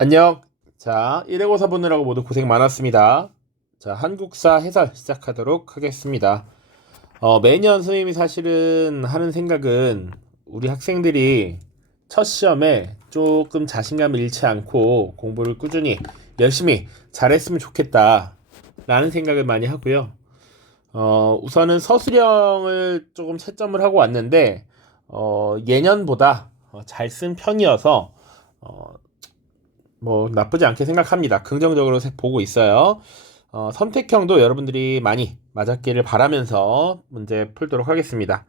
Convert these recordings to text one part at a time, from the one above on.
안녕. 자, 1회고사 보느라고 모두 고생 많았습니다. 자, 한국사 해설 시작하도록 하겠습니다. 매년 선생님이 사실은 하는 생각은 우리 학생들이 첫 시험에 조금 자신감을 잃지 않고 공부를 꾸준히 열심히 잘했으면 좋겠다 라는 생각을 많이 하고요. 우선은 서술형을 조금 채점을 하고 왔는데 예년보다 잘 쓴 편이어서 나쁘지 않게 생각합니다. 긍정적으로 보고 있어요. 선택형도 여러분들이 많이 맞았기를 바라면서 문제 풀도록 하겠습니다.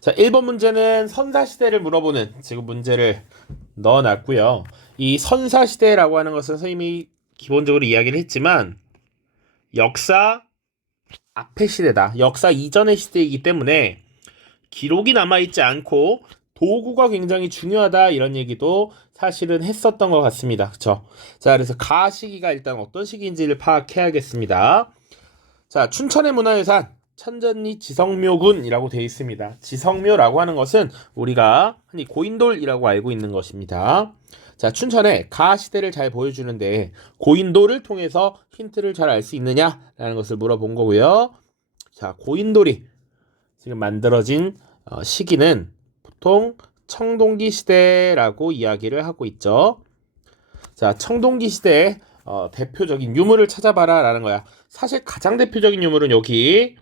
자, 1번 문제는 선사시대를 물어보는 지금 문제를 넣어놨고요. 이 선사시대라고 하는 것은 선생님이 기본적으로 이야기를 했지만 역사 앞의 시대다. 역사 이전의 시대이기 때문에 기록이 남아있지 않고 도구가 굉장히 중요하다 이런 얘기도 사실은 했었던 것 같습니다. 그쵸? 자, 그래서 가 시기가 일단 어떤 시기인지를 파악해야겠습니다. 자, 춘천의 문화유산 천전리 지성묘군이라고 되어 있습니다. 지성묘라고 하는 것은 우리가 흔히 고인돌이라고 알고 있는 것입니다. 자, 춘천의 가 시대를 잘 보여주는데 고인돌을 통해서 힌트를 잘 알 수 있느냐라는 것을 물어본 거고요. 자, 고인돌이 지금 만들어진 시기는 보통 청동기 시대라고 이야기를 하고 있죠. 자, 청동기 시대의 대표적인 유물을 찾아봐라 라는 거야. 사실 가장 대표적인 유물은 여기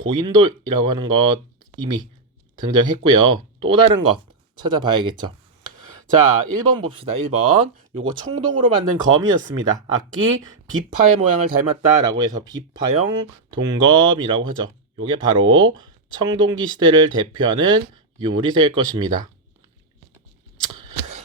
고인돌이라고 하는 것 이미 등장했고요. 또 다른 것 찾아봐야겠죠. 자, 1번 봅시다. 1번. 요거 청동으로 만든 검이었습니다. 악기 비파의 모양을 닮았다라고 해서 비파형 동검이라고 하죠. 요게 바로 청동기 시대를 대표하는 유물이 될 것입니다.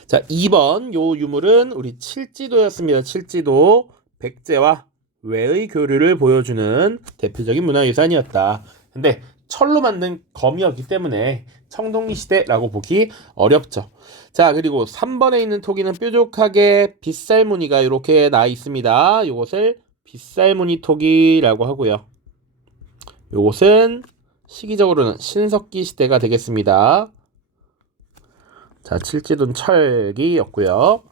자, 2번 요 유물은 우리 칠지도였습니다. 칠지도 백제와 외의 교류를 보여주는 대표적인 문화유산이었다. 근데 철로 만든 검이었기 때문에 청동기 시대라고 보기 어렵죠. 자, 그리고 3번에 있는 토기는 뾰족하게 빗살무늬가 이렇게 나 있습니다. 이것을 빗살무늬 토기라고 하고요. 이것은 시기적으로는 신석기 시대가 되겠습니다. 자, 칠지도는 철기였고요.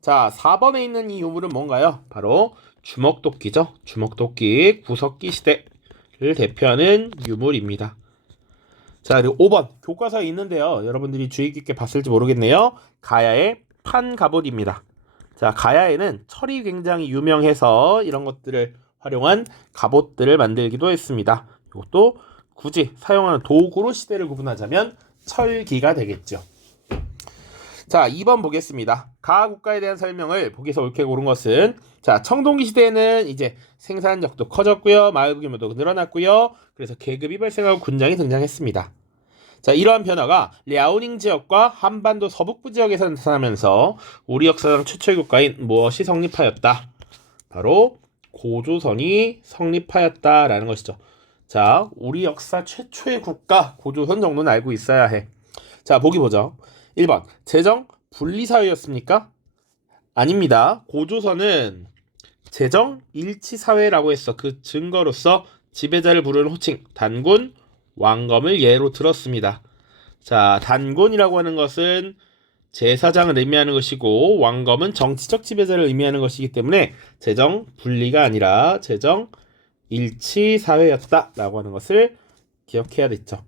자, 4번에 있는 이 유물은 뭔가요? 바로 주먹도끼죠. 주먹도끼 구석기 시대를 대표하는 유물입니다. 자, 그리고 5번 교과서에 있는데요. 여러분들이 주의 깊게 봤을지 모르겠네요. 가야의 판갑옷입니다. 자, 가야에는 철이 굉장히 유명해서 이런 것들을 활용한 갑옷들을 만들기도 했습니다. 이것도 굳이 사용하는 도구로 시대를 구분하자면 철기가 되겠죠. 자, 2번 보겠습니다. 가 국가에 대한 설명을 보기에서 옳게 고른 것은 자, 청동기 시대에는 이제 생산력도 커졌고요. 마을 규모도 늘어났고요. 그래서 계급이 발생하고 군장이 등장했습니다. 자, 이러한 변화가 랴오닝 지역과 한반도 서북부 지역에서 나타나면서 우리 역사상 최초의 국가인 무엇이 성립하였다? 바로 고조선이 성립하였다라는 것이죠. 자, 우리 역사 최초의 국가 고조선 정도는 알고 있어야 해. 자, 보기 보죠. 1번 재정 분리사회였습니까? 아닙니다. 고조선은 재정 일치사회라고 했어. 그 증거로서 지배자를 부르는 호칭 단군, 왕검을 예로 들었습니다. 자, 단군이라고 하는 것은 제사장을 의미하는 것이고 왕검은 정치적 지배자를 의미하는 것이기 때문에 재정 분리가 아니라 재정 일치사회였다라고 하는 것을 기억해야 됐죠.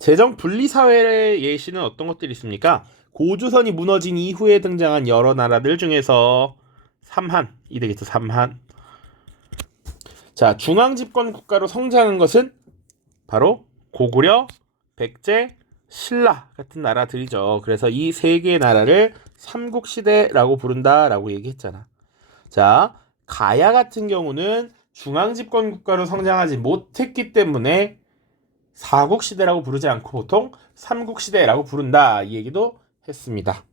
재정 분리사회의 예시는 어떤 것들이 있습니까? 고조선이 무너진 이후에 등장한 여러 나라들 중에서 삼한이 되겠죠. 삼한. 자, 중앙집권 국가로 성장한 것은 바로 고구려, 백제, 신라 같은 나라들이죠. 그래서 이 세 개의 나라를 삼국시대라고 부른다라고 얘기했잖아. 자, 가야 같은 경우는 중앙집권 국가로 성장하지 못했기 때문에 사국시대라고 부르지 않고 보통 삼국시대라고 부른다 이 얘기도 했습니다.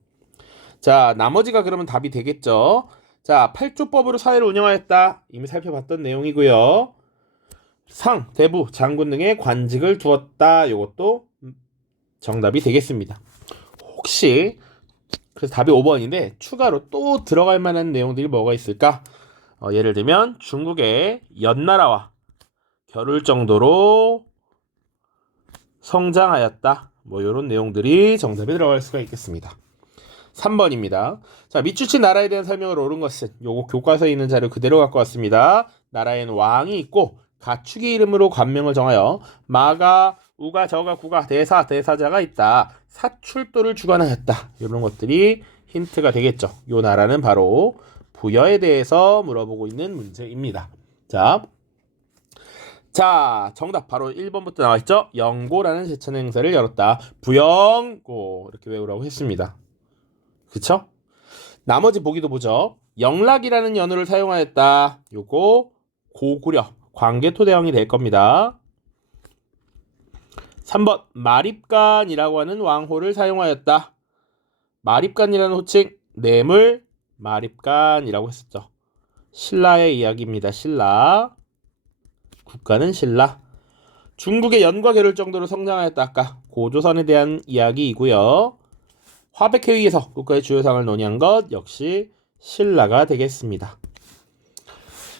자, 나머지가 그러면 답이 되겠죠. 자, 8조법으로 사회를 운영하였다 이미 살펴봤던 내용이고요. 상, 대부, 장군 등의 관직을 두었다 이것도 정답이 되겠습니다. 혹시 그래서 답이 5번인데 추가로 또 들어갈 만한 내용들이 뭐가 있을까? 예를 들면 중국의 연나라와 겨룰 정도로 성장하였다. 이런 내용들이 정답에 들어갈 수가 있겠습니다. 3번입니다. 자, 밑줄친 나라에 대한 설명을 옳은 것은 요거 교과서에 있는 자료 그대로 갖고 왔습니다. 나라에는 왕이 있고 가축의 이름으로 관명을 정하여 마가, 우가, 저가, 구가, 대사, 대사자가 있다. 사출도를 주관하였다. 이런 것들이 힌트가 되겠죠. 요 나라는 바로 부여에 대해서 물어보고 있는 문제입니다. 자, 정답 바로 1번부터 나와있죠. 영고라는 제천 행사를 열었다. 부영고 이렇게 외우라고 했습니다. 그쵸? 나머지 보기도 보죠. 영락이라는 연호를 사용하였다. 요거 고구려 광개토대왕이 될 겁니다. 3번 마립간이라고 하는 왕호를 사용하였다. 마립간이라는 호칭 뇌물 마립간이라고 했었죠. 신라의 이야기입니다. 신라. 국가는 신라. 중국의 연과 겨룰 정도로 성장하였다. 아까 고조선에 대한 이야기이고요. 화백회의에서 국가의 주요 사항을 논의한 것 역시 신라가 되겠습니다.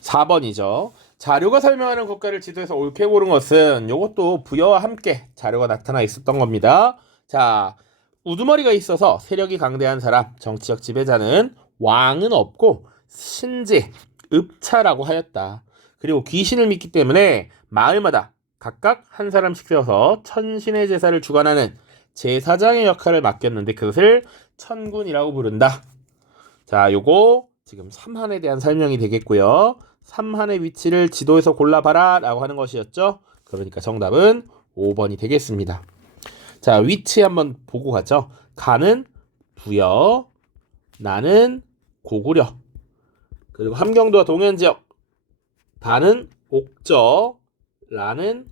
4번이죠. 자료가 설명하는 국가를 지도에서 옳게 고른 것은 이것도 부여와 함께 자료가 나타나 있었던 겁니다. 자, 우두머리가 있어서 세력이 강대한 사람, 정치적 지배자는 왕은 없고 신지, 읍차라고 하였다. 그리고 귀신을 믿기 때문에 마을마다 각각 한 사람씩 세워서 천신의 제사를 주관하는 제사장의 역할을 맡겼는데 그것을 천군이라고 부른다. 자, 요거 지금 삼한에 대한 설명이 되겠고요. 삼한의 위치를 지도에서 골라봐라 라고 하는 것이었죠. 그러니까 정답은 5번이 되겠습니다. 자, 위치 한번 보고 가죠. 가는 부여, 나는 고구려, 그리고 함경도와 동해안지역, 다는 옥저, 라는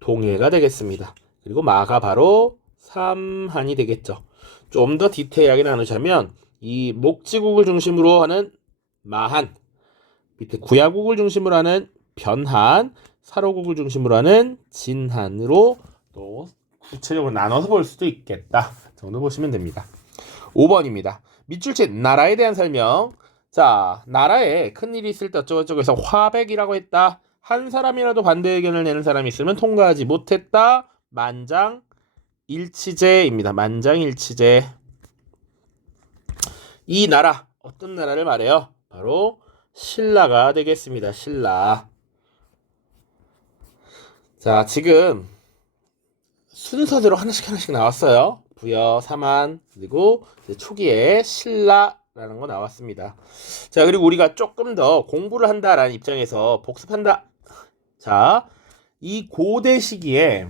동해가 되겠습니다. 그리고 마가 바로 삼한이 되겠죠. 좀 더 디테일하게 나누자면 이 목지국을 중심으로 하는 마한, 밑에 구야국을 중심으로 하는 변한, 사로국을 중심으로 하는 진한으로 또 구체적으로 나눠서 볼 수도 있겠다 정도 보시면 됩니다. 5번입니다. 밑줄친 나라에 대한 설명. 자, 나라에 큰일이 있을 때 어쩌고저쩌고 해서 화백이라고 했다. 한 사람이라도 반대 의견을 내는 사람이 있으면 통과하지 못했다. 만장일치제입니다. 만장일치제. 이 나라 어떤 나라를 말해요? 바로 신라가 되겠습니다. 신라. 자, 지금 순서대로 하나씩 나왔어요. 부여, 삼한, 그리고 초기에 신라라는 거 나왔습니다. 자, 그리고 우리가 조금 더 공부를 한다라는 입장에서 복습한다. 자, 이 고대 시기에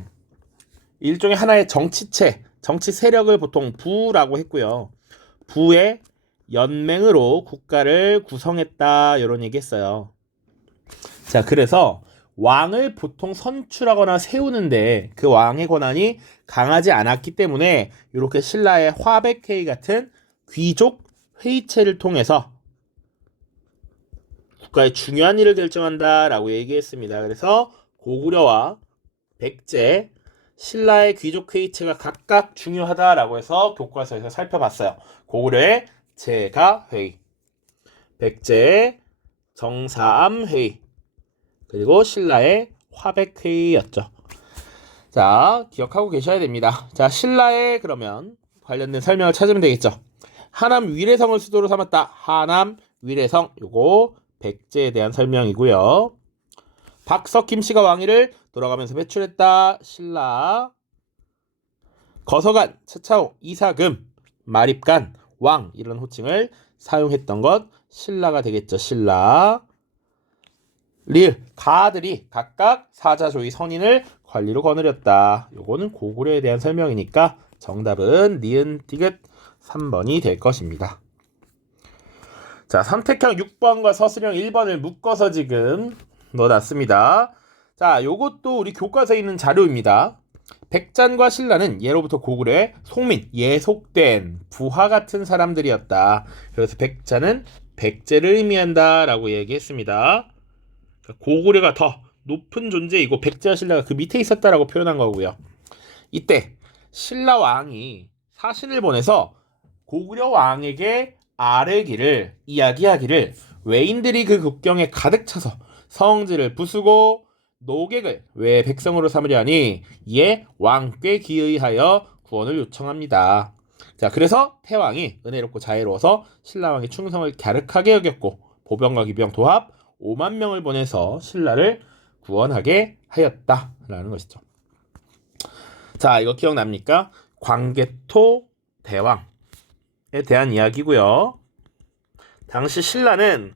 일종의 하나의 정치체, 정치 세력을 보통 부라고 했고요. 부의 연맹으로 국가를 구성했다 이런 얘기 했어요. 자, 그래서 왕을 보통 선출하거나 세우는데 그 왕의 권한이 강하지 않았기 때문에 이렇게 신라의 화백회의 같은 귀족 회의체를 통해서 국가의 중요한 일을 결정한다라고 얘기했습니다. 그래서 고구려와 백제, 신라의 귀족 회의체가 각각 중요하다라고 해서 교과서에서 살펴봤어요. 고구려의 제가회의, 백제의 정사암회의, 그리고 신라의 화백회의였죠. 자, 기억하고 계셔야 됩니다. 자, 신라의 그러면 관련된 설명을 찾으면 되겠죠. 하남 위례성을 수도로 삼았다. 하남 위례성, 요거 백제에 대한 설명이고요. 박석 김씨가 왕위를 돌아가면서 배출했다. 신라. 거서간, 차차홍, 이사금, 마립간, 왕 이런 호칭을 사용했던 것 신라가 되겠죠. 신라. 리을, 가들이 각각 사자조의 선인을 관리로 거느렸다. 요거는 고구려에 대한 설명이니까 정답은 니은 디귿 3번이 될 것입니다. 자, 선택형 6번과 서술형 1번을 묶어서 지금 넣어놨습니다. 자, 요것도 우리 교과서에 있는 자료입니다. 백잔과 신라는 예로부터 고구려의 속민, 예속된 부하 같은 사람들이었다. 그래서 백잔은 백제를 의미한다 라고 얘기했습니다. 고구려가 더 높은 존재이고 백제와 신라가 그 밑에 있었다라고 표현한 거고요. 이때 신라 왕이 사신을 보내서 고구려 왕에게 아뢰기를 이야기하기를 외인들이 그 국경에 가득 차서 성지를 부수고 노객을 외 백성으로 삼으려 하니 이에 왕께 기의하여 구원을 요청합니다. 자, 그래서 태왕이 은혜롭고 자애로워서 신라왕의 충성을 갸륵하게 여겼고 보병과 기병 도합 5만 명을 보내서 신라를 구원하게 하였다라는 것이죠. 자, 이거 기억납니까? 광개토 대왕에 대한 이야기고요. 당시 신라는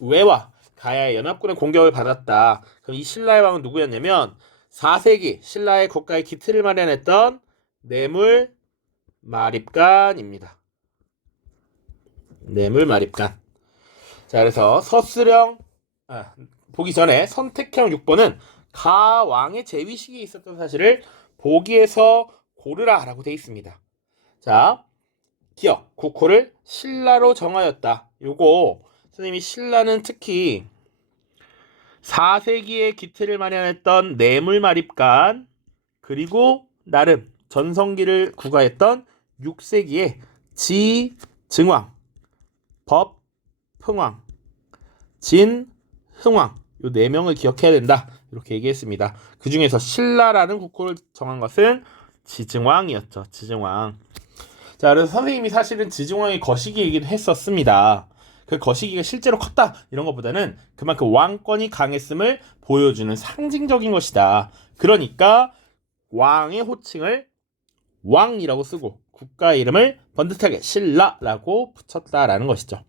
외와 가야의 연합군의 공격을 받았다. 그럼 이 신라의 왕은 누구였냐면 4세기 신라의 국가의 기틀을 마련했던 뇌물마립간입니다. 뇌물마립간. 자, 그래서 서술형 보기 전에 선택형 6번은 가왕의 재위식이 있었던 사실을 보기에서 고르라라고 되어 있습니다. 자, 기억, 국호를 신라로 정하였다. 요거 선생님이 신라는 특히 4세기에 기틀을 마련했던 뇌물마립간 그리고 나름 전성기를 구가했던 6세기에 지증왕, 법흥왕, 진흥왕 요 4명을 기억해야 된다. 이렇게 얘기했습니다. 그 중에서 신라라는 국호를 정한 것은 지증왕이었죠. 지증왕. 자, 그래서 선생님이 사실은 지증왕의 거시기이기도 했었습니다. 그 거시기가 실제로 컸다 이런 것보다는 그만큼 왕권이 강했음을 보여주는 상징적인 것이다. 그러니까 왕의 호칭을 왕이라고 쓰고 국가 이름을 번듯하게 신라라고 붙였다라는 것이죠.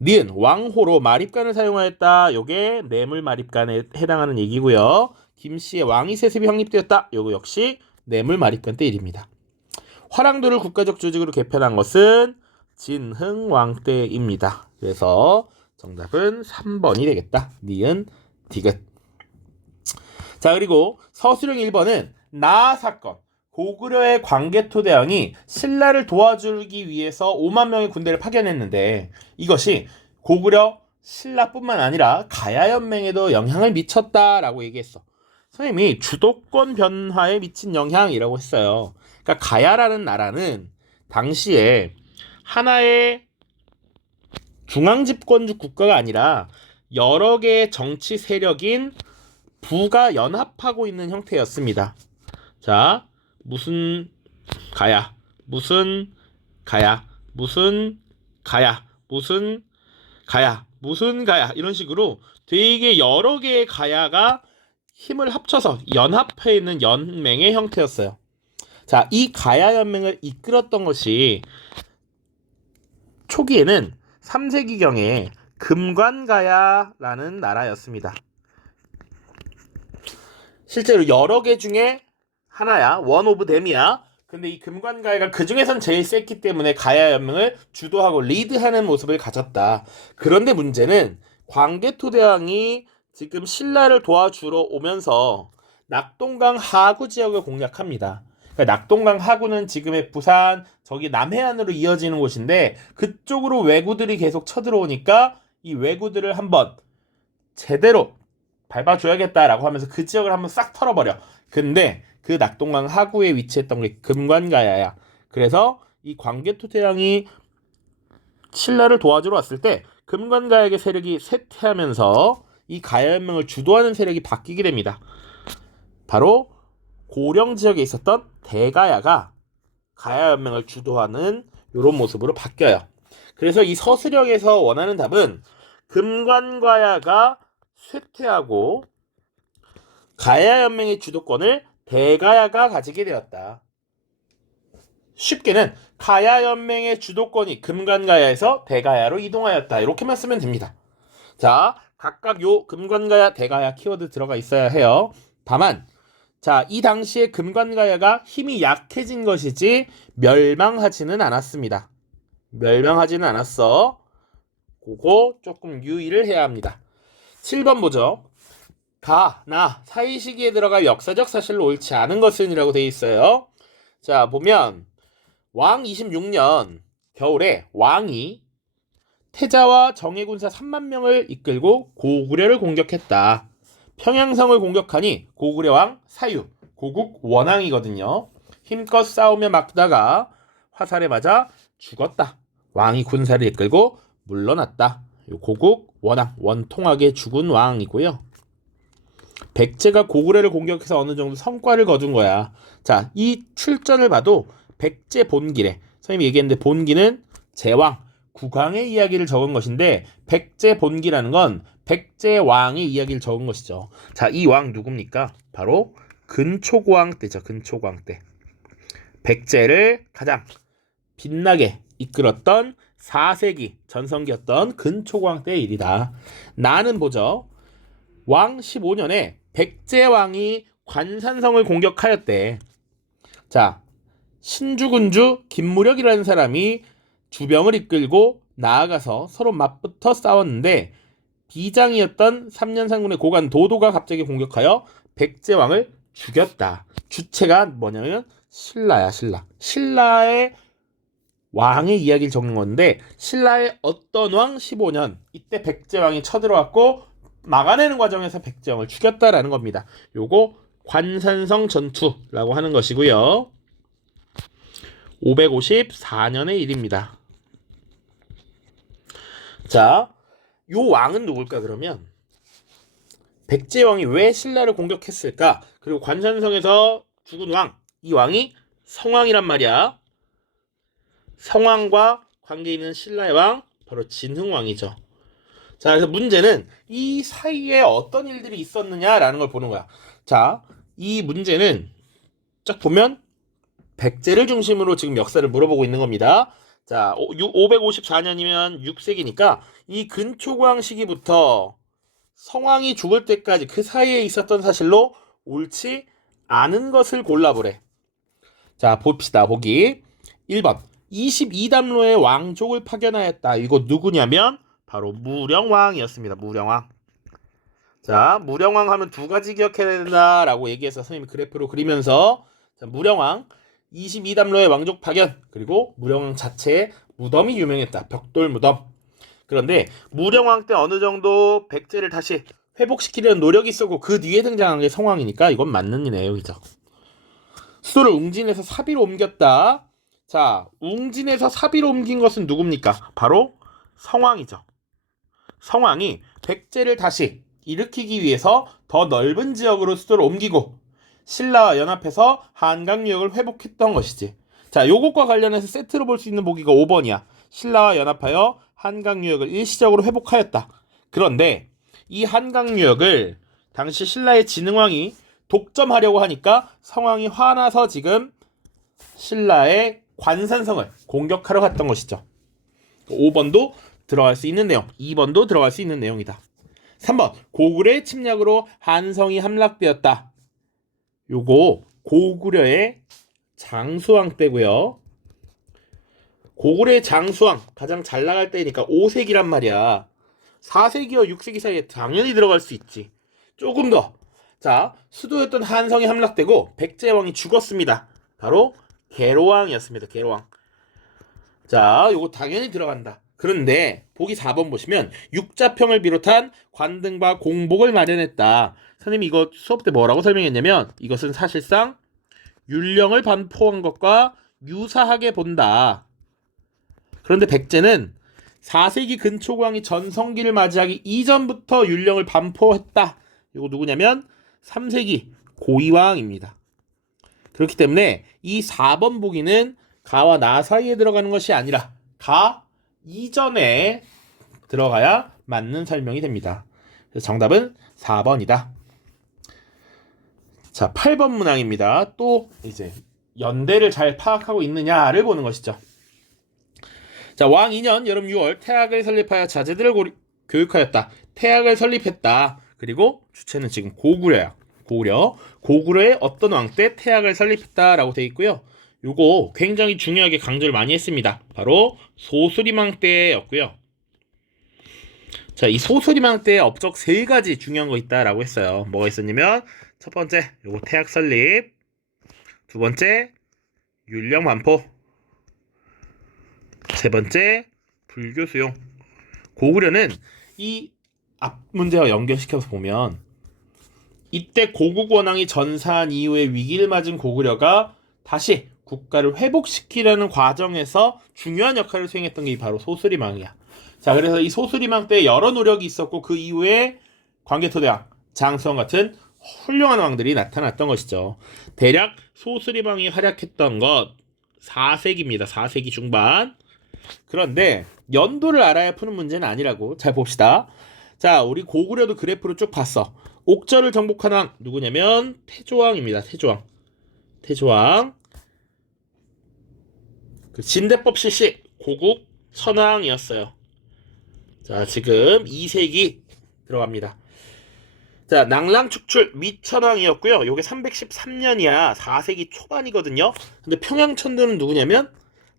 니은 왕호로 마립간을 사용하였다. 요게 뇌물마립간에 해당하는 얘기고요. 김씨의 왕위 세습이 확립되었다. 요거 역시 뇌물마립간 때 일입니다. 화랑도를 국가적 조직으로 개편한 것은 진흥왕 때입니다. 그래서 정답은 3번이 되겠다. 니은 디귿. 자, 그리고 서술형 1번은 나아 사건. 고구려의 광개토 대왕이 신라를 도와주기 위해서 5만 명의 군대를 파견했는데 이것이 고구려 신라뿐만 아니라 가야연맹에도 영향을 미쳤다라고 얘기했어. 선생님이 주도권 변화에 미친 영향이라고 했어요. 그러니까 가야라는 나라는 당시에 하나의 중앙집권주 국가가 아니라 여러 개의 정치 세력인 부가 연합하고 있는 형태였습니다. 자, 무슨 가야, 무슨 가야, 무슨 가야, 무슨 가야, 무슨 가야 이런 식으로 되게 여러 개의 가야가 힘을 합쳐서 연합해 있는 연맹의 형태였어요. 자, 이 가야 연맹을 이끌었던 것이 초기에는 3세기경에 금관가야라는 나라였습니다. 실제로 여러 개 중에 하나야. 원 오브 댐이야. 근데 이 금관가야가 그 중에선 제일 셌기 때문에 가야 연맹을 주도하고 리드하는 모습을 가졌다. 그런데 문제는 광개토 대왕이 지금 신라를 도와주러 오면서 낙동강 하구 지역을 공략합니다. 그러니까 낙동강 하구는 지금의 부산, 저기 남해안으로 이어지는 곳인데 그쪽으로 왜구들이 계속 쳐들어오니까 이 왜구들을 한번 제대로 밟아줘야겠다라고 하면서 그 지역을 한번 싹 털어버려. 근데 그 낙동강 하구에 위치했던 게 금관가야야. 그래서 이 광개토 대왕이 신라를 도와주러 왔을 때 금관가야의 세력이 쇠퇴하면서 이 가야연맹을 주도하는 세력이 바뀌게 됩니다. 바로 고령 지역에 있었던 대가야가 가야연맹을 주도하는 이런 모습으로 바뀌어요. 그래서 이 서술형에서 원하는 답은 금관가야가 쇠퇴하고 가야연맹의 주도권을 대가야가 가지게 되었다. 쉽게는 가야연맹의 주도권이 금관가야에서 대가야로 이동하였다. 이렇게만 쓰면 됩니다. 자, 각각 요 금관가야, 대가야 키워드 들어가 있어야 해요. 다만 자, 이 당시에 금관가야가 힘이 약해진 것이지 멸망하지는 않았습니다. 멸망하지는 않았어. 그거 조금 유의를 해야 합니다. 7번 보죠. 가, 나, 사이 시기에 들어갈 역사적 사실로 옳지 않은 것은 이라고 되어 있어요. 자, 보면 왕 26년 겨울에 왕이 태자와 정예군사 3만 명을 이끌고 고구려를 공격했다. 평양성을 공격하니 고구려 왕 사유, 고국 원왕이거든요. 힘껏 싸우며 막다가 화살에 맞아 죽었다. 왕이 군사를 이끌고 물러났다. 고국 원왕, 원통하게 죽은 왕이고요. 백제가 고구려를 공격해서 어느 정도 성과를 거둔 거야. 자, 이 출전을 봐도 백제 본기래. 선생님이 얘기했는데 본기는 제왕, 국왕의 이야기를 적은 것인데 백제 본기라는 건 백제왕의 이야기를 적은 것이죠. 자, 이 왕 누굽니까? 바로 근초고왕 때죠. 근초고왕 때. 백제를 가장 빛나게 이끌었던 4세기 전성기였던 근초고왕 때의 일이다. 나는 보죠. 왕 15년에 백제왕이 관산성을 공격하였대. 자, 신주군주 김무력이라는 사람이 주병을 이끌고 나아가서 서로 맞붙어 싸웠는데 비장이었던 3년 상군의 고관 도도가 갑자기 공격하여 백제왕을 죽였다. 주체가 뭐냐면 신라야, 신라. 신라의 왕의 이야기를 적는 건데 신라의 어떤 왕 15년 이때 백제왕이 쳐들어왔고 막아내는 과정에서 백제왕을 죽였다라는 겁니다. 요거 관산성 전투라고 하는 것이고요. 554년의 일입니다. 자, 요 왕은 누굴까 그러면 백제왕이 왜 신라를 공격했을까? 그리고 관산성에서 죽은 왕, 이 왕이 성왕이란 말이야. 성왕과 관계 있는 신라의 왕 바로 진흥왕이죠. 자, 그래서 문제는 이 사이에 어떤 일들이 있었느냐라는 걸 보는 거야. 자, 이 문제는 쫙 보면 백제를 중심으로 지금 역사를 물어보고 있는 겁니다. 자, 554년이면 6세기니까 이 근초고왕 시기부터 성왕이 죽을 때까지 그 사이에 있었던 사실로 옳지 않은 것을 골라보래. 자, 봅시다. 보기 1번 22담로의 왕족을 파견하였다. 이거 누구냐면 바로 무령왕이었습니다. 무령왕. 자, 무령왕 하면 두 가지 기억해야 된다라고 얘기해서 선생님이 그래프로 그리면서 자, 무령왕 22담로의 왕족 파견 그리고 무령왕 자체의 무덤이 유명했다. 벽돌 무덤. 그런데 무령왕 때 어느 정도 백제를 다시 회복시키려는 노력이 있었고 그 뒤에 등장한 게 성왕이니까 이건 맞는 내용이죠. 수도를 웅진에서 사비로 옮겼다. 자, 웅진에서 사비로 옮긴 것은 누굽니까? 바로 성왕이죠. 성왕이 백제를 다시 일으키기 위해서 더 넓은 지역으로 수도를 옮기고 신라와 연합해서 한강유역을 회복했던 것이지. 자, 요것과 관련해서 세트로 볼 수 있는 보기가 5번이야. 신라와 연합하여 한강유역을 일시적으로 회복하였다. 그런데 이 한강유역을 당시 신라의 진흥왕이 독점하려고 하니까 성왕이 화나서 지금 신라의 관산성을 공격하러 갔던 것이죠. 5번도 들어갈 수 있는 내용, 2번도 들어갈 수 있는 내용이다. 3번 고구려의 침략으로 한성이 함락되었다. 요거 고구려의 장수왕 때고요. 고구려의 장수왕 가장 잘 나갈 때니까 5세기란 말이야. 4세기와 6세기 사이에 당연히 들어갈 수 있지. 조금 더. 자, 수도였던 한성이 함락되고 백제왕이 죽었습니다. 바로 계로왕이었습니다. 계로왕. 자, 요거 당연히 들어간다. 그런데 보기 4번 보시면 육자평을 비롯한 관등과 공복을 마련했다. 선생님이 이거 수업 때 뭐라고 설명했냐면 이것은 사실상 율령을 반포한 것과 유사하게 본다. 그런데 백제는 4세기 근초고왕이 전성기를 맞이하기 이전부터 율령을 반포했다. 이거 누구냐면 3세기 고이왕입니다. 그렇기 때문에 이 4번 보기는 가와 나 사이에 들어가는 것이 아니라 가 이전에 들어가야 맞는 설명이 됩니다. 그래서 정답은 4번이다. 자, 8번 문항입니다. 또 이제 연대를 잘 파악하고 있느냐를 보는 것이죠. 자, 왕 2년 여름 6월 태학을 설립하여 자제들을 교육하였다. 태학을 설립했다. 그리고 주체는 지금 고구려야. 고구려의 어떤 왕 때 태학을 설립했다라고 되어 있고요. 요거 굉장히 중요하게 강조를 많이 했습니다. 바로 소수리망 때였고요. 자, 이 소수리망 때의 업적 3가지 중요한 거 있다라고 했어요. 뭐가 있었냐면 첫 번째 요거 태학 설립, 두 번째 율령 반포, 세 번째 불교 수용. 고구려는 이 앞 문제와 연결시켜서 보면 이때 고국 원왕이 전사한 이후에 위기를 맞은 고구려가 다시 국가를 회복시키려는 과정에서 중요한 역할을 수행했던 게 바로 소수리망이야. 자, 그래서 이 소수리망 때 여러 노력이 있었고 그 이후에 광개토대왕, 장수왕 같은 훌륭한 왕들이 나타났던 것이죠. 대략 소수리망이 활약했던 것 4세기입니다. 4세기 중반. 그런데 연도를 알아야 푸는 문제는 아니라고. 잘 봅시다. 자, 우리 고구려도 그래프로 쭉 봤어. 옥저를 정복한 왕 누구냐면 태조왕입니다. 태조왕. 그 진대법 실시 고국 선왕이었어요. 자, 지금 2세기 들어갑니다. 자, 낭랑축출 미천왕이었고요. 요게 313년이야. 4세기 초반이거든요. 근데 평양천도는 누구냐면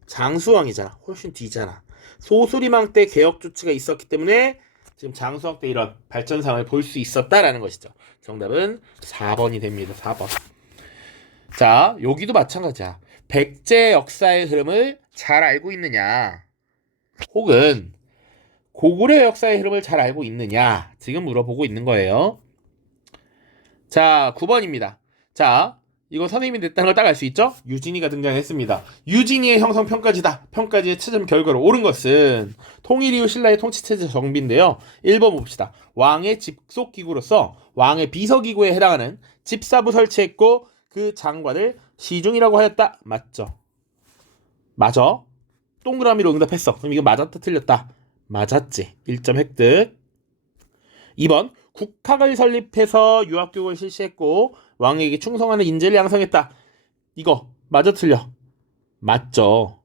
장수왕이잖아. 훨씬 뒤잖아. 소수리망 때 개혁 조치가 있었기 때문에 지금 장수왕 때 이런 발전상을 볼 수 있었다라는 것이죠. 정답은 4번이 됩니다. 4번. 자, 여기도 마찬가지야. 백제 역사의 흐름을 잘 알고 있느냐, 혹은 고구려 역사의 흐름을 잘 알고 있느냐, 지금 물어보고 있는 거예요. 자, 9번입니다. 자, 이거 선생님이 냈다는 걸 딱 알 수 있죠? 유진이가 등장했습니다. 유진이의 형성 평가지다. 평가지의 채점 결과로 옳은 것은 통일 이후 신라의 통치체제 정비인데요. 1번 봅시다. 왕의 직속기구로서 왕의 비서기구에 해당하는 집사부 설치했고 그 장관을 시중이라고 하였다. 맞죠? 맞아. 동그라미로 응답했어. 그럼 이거 맞았다 틀렸다? 맞았지. 1점 획득. 2번 국학을 설립해서 유학교육을 실시했고 왕에게 충성하는 인재를 양성했다. 이거 맞아 틀려? 맞죠.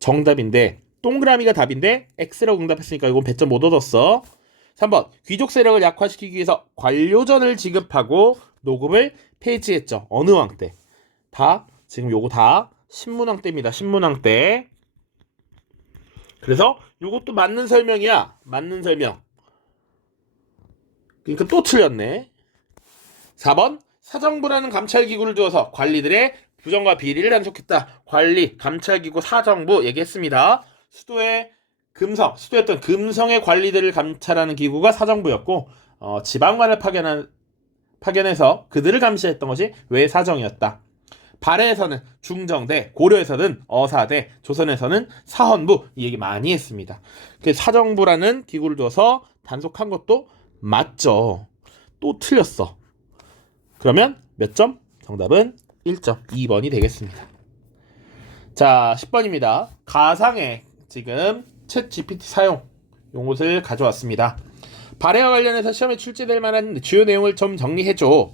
정답인데 동그라미가 답인데 X라고 응답했으니까 이건 100점 못 얻었어. 3번 귀족 세력을 약화시키기 위해서 관료전을 지급하고 노금을 폐지했죠. 어느 왕 때? 다 지금 요거 다 신문왕 때입니다. 신문왕 때. 그래서 요것도 맞는 설명이야. 맞는 설명. 그러니까 또 틀렸네. 4번 사정부라는 감찰기구를 두어서 관리들의 부정과 비리를 단속했다. 관리, 감찰기구, 사정부 얘기했습니다. 수도였던 금성의 관리들을 감찰하는 기구가 사정부였고 지방관을 파견해서 그들을 감시했던 것이 외사정이었다. 발해에서는 중정대, 고려에서는 어사대, 조선에서는 사헌부 이 얘기 많이 했습니다. 사정부라는 기구를 두어서 단속한 것도 맞죠. 또 틀렸어. 그러면 몇 점? 정답은 1점. 2번이 되겠습니다. 자, 10번입니다. 가상의 지금 챗 GPT 사용 요것을 가져왔습니다. 발해와 관련해서 시험에 출제될 만한 주요 내용을 좀 정리해줘.